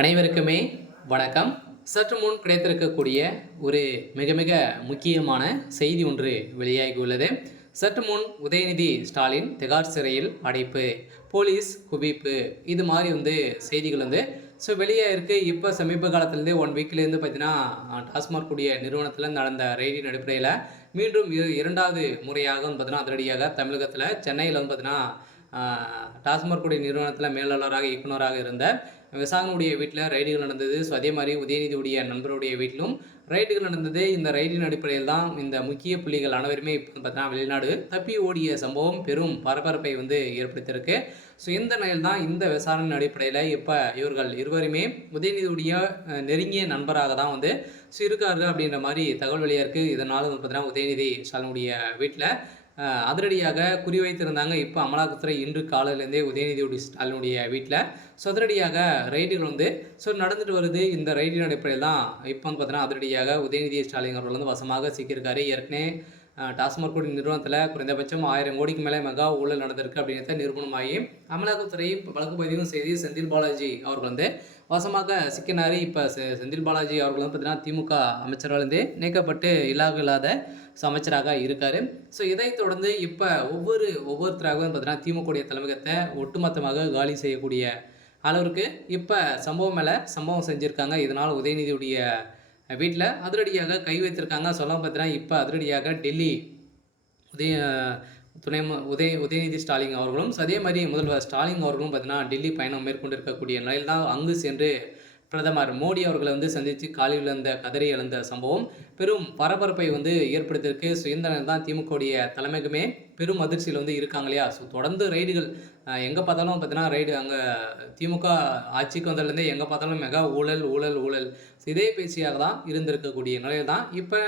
அனைவருக்குமே வணக்கம். சற்று முன் கிடைத்திருக்கக்கூடிய ஒரு மிக மிக முக்கியமான செய்தி ஒன்று வெளியாகியுள்ளது. சற்று முன் உதயநிதி ஸ்டாலின் திகார் சிறையில் அடைப்பு, போலீஸ் குவிப்பு, இது மாதிரி செய்திகள் வெளியே இருக்கு. இப்போ சமீப காலத்திலேருந்து 1 வீக்லேருந்து பார்த்தீங்கன்னா டாஸ்மாக் கூடிய நிறுவனத்தில் நடந்த ரெய்டின் அடிப்படையில் மீண்டும் இரண்டாவது முறையாக பார்த்தீங்கன்னா அதிரடியாக தமிழகத்தில் சென்னையில் பார்த்தீங்கன்னா டாஸ்மாக் கூடிய நிறுவனத்தில் மேலாளராக இயக்குநராக இருந்த விசாகனுடைய வீட்டில் ரைடுகள் நடந்தது. ஸோ அதே மாதிரி உதயநிதியுடைய நண்பருடைய வீட்டிலும் ரைடுகள் நடந்தது. இந்த ரைடின் அடிப்படையில் தான் இந்த முக்கிய புள்ளிகள் அனைவருமே இப்போ பார்த்தீங்கன்னா வெளிநாடு தப்பி ஓடிய சம்பவம் பெரும் பரபரப்பை ஏற்படுத்தியிருக்கு. ஸோ இந்த நிலையில் தான் இந்த விசாரணை அடிப்படையில் இப்போ இவர்கள் இருவருமே உதயநிதியுடைய நெருங்கிய நண்பராக தான் இருக்காரு அப்படின்ற மாதிரி தகவல் வெளியாக இருக்குது. இதனால் பார்த்தீங்கன்னா உதயநிதி ஸ்டாலினுடைய வீட்டில் அதிரடியாக குறிவைத்திருந்தாங்க. இப்போ அமலாக்கத்துறை இன்று காலையிலேருந்தே உதயநிதியுடைய ஸ்டாலினுடைய வீட்டில் அதிரடியாக ரைடுகள் நடந்துட்டு வருது. இந்த ரைடின் அடிப்படையில் தான் இப்போ பார்த்தீங்கன்னா அதிரடியாக உதயநிதி ஸ்டாலின் அவர்கள் வசமாக சிக்கியிருக்காரு. ஏற்கனவே டாஸ்மாக் நிறுவனத்தில் குறைந்தபட்சம் 1000 கோடிக்கு மேலே மெகா ஊழல் நடந்திருக்கு அப்படின்றத நிரூபணமாகி அமலாக்கத்துறை வழக்கு பதிவும் செய்து செந்தில் பாலாஜி அவர்கள் வசமாக சிக்கினார். இப்போ செந்தில் பாலாஜி அவர்கள் பார்த்தீங்கன்னா திமுக அமைச்சராலேருந்தே நீக்கப்பட்டு இல்லாத அமைச்சராக இருக்கார். ஸோ இதைத் தொடர்ந்து இப்போ ஒவ்வொருத்தராக பார்த்தீங்கன்னா திமுக தலைமையகத்தை ஒட்டுமொத்தமாக காலி செய்யக்கூடிய அளவிற்கு இப்போ சம்பவம் மேலே சம்பவம் செஞ்சுருக்காங்க. இதனால் உதயநிதியுடைய வீட்டில் அதிரடியாக கை வைத்திருக்காங்க. சொல்ல பார்த்தீங்கன்னா இப்போ அதிரடியாக டெல்லி உதயநிதி ஸ்டாலின் அவர்களும் அதே மாதிரி முதல்வர் ஸ்டாலின் அவர்களும் பார்த்தீங்கன்னா டெல்லி பயணம் மேற்கொண்டிருக்கக்கூடிய நிலையில் தான் அங்கு சென்று பிரதமர் மோடி அவர்களை சந்தித்து காலில் இருந்த கதறி எழுந்த சம்பவம் பெரும் பரபரப்பை ஏற்படுத்தியிருக்கு. ஸோ இந்த நிலையில் தான் திமுகவுடைய தலைமைக்குமே பெரும் அதிர்ச்சியில் இருக்காங்க இல்லையா. ஸோ தொடர்ந்து ரைடுகள் எங்கே பார்த்தாலும் பார்த்தீங்கன்னா ரைடு அங்கே திமுக ஆட்சிக்கு வந்ததுலேருந்தே எங்கே பார்த்தாலும் மெகா ஊழல் ஊழல் ஊழல் இதே பேச்சியாக தான் இருந்திருக்கக்கூடிய நிலையில் தான் இப்போ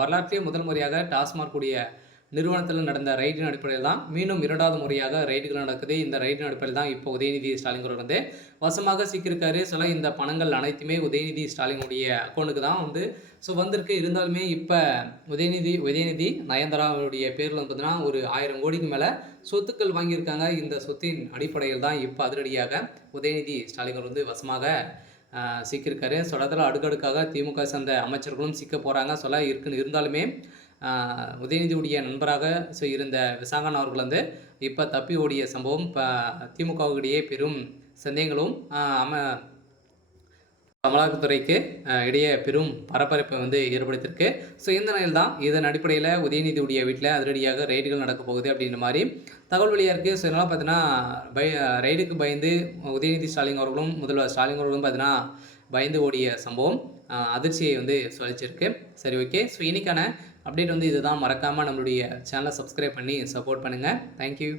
வரலாற்றிலே முதல் முறையாக டாஸ்மாக் கூடிய நிறுவனத்தில் நடந்த ரைடின் அடிப்படையில் தான் மீண்டும் 2வது முறையாக ரைடுகள் நடக்குது. இந்த ரைடின் அடிப்படையில் தான் இப்போ உதயநிதி ஸ்டாலின் அவர்கள் வசமாக சிக்கியிருக்காரு. சில இந்த பணங்கள் அனைத்துமே உதயநிதி ஸ்டாலினுடைய அக்கௌண்ட்டுக்கு தான் வந்திருக்கு. இருந்தாலுமே இப்போ உதயநிதி நயன்தாராவுடைய பேரில் பார்த்தீங்கன்னா ஒரு 1000 கோடிக்கு மேலே சொத்துக்கள் வாங்கியிருக்காங்க. இந்த சொத்தின் அடிப்படையில் தான் இப்போ அதிரடியாக உதயநிதி ஸ்டாலின் அவர்கள் வசமாக சிக்கியிருக்காரு. தொடர்ந்து அடுக்கடுக்காக திமுக சேர்ந்த அமைச்சர்களும் சிக்க போகிறாங்க இருந்தாலுமே உதயநிதியுடைய நண்பராக இருந்த விசாகன் அவர்கள் இப்போ தப்பி ஓடிய சம்பவம் இப்போ திமுகவுடைய பெரும் சந்தேகங்களும் அமலாக்கத்துறைக்கு இடையே பெரும் பரபரப்பை ஏற்படுத்தியிருக்கு. ஸோ இந்த நிலையில் தான் இதன் அடிப்படையில் உதயநிதியுடைய வீட்டில் அதிரடியாக ரைடுகள் நடக்க போகுது அப்படின்ற மாதிரி தகவல் வெளியாக இருக்குது. ஸோ இதனால் பார்த்தீங்கன்னா ரைடுக்கு பயந்து உதயநிதி ஸ்டாலின் அவர்களும் முதல்வர் ஸ்டாலின் அவர்களும் பார்த்தீங்கன்னா பயந்து ஓடிய சம்பவம் அதிர்ச்சியை சொல்லிச்சிருக்கு. சரி, ஓகே. ஸோ இன்றைக்கான அப்டேட் இதுதான். மறக்காமல் நம்மளுடைய சேனலை சப்ஸ்கிரைப் பண்ணி சப்போர்ட் பண்ணுங்கள். தேங்க்யூ.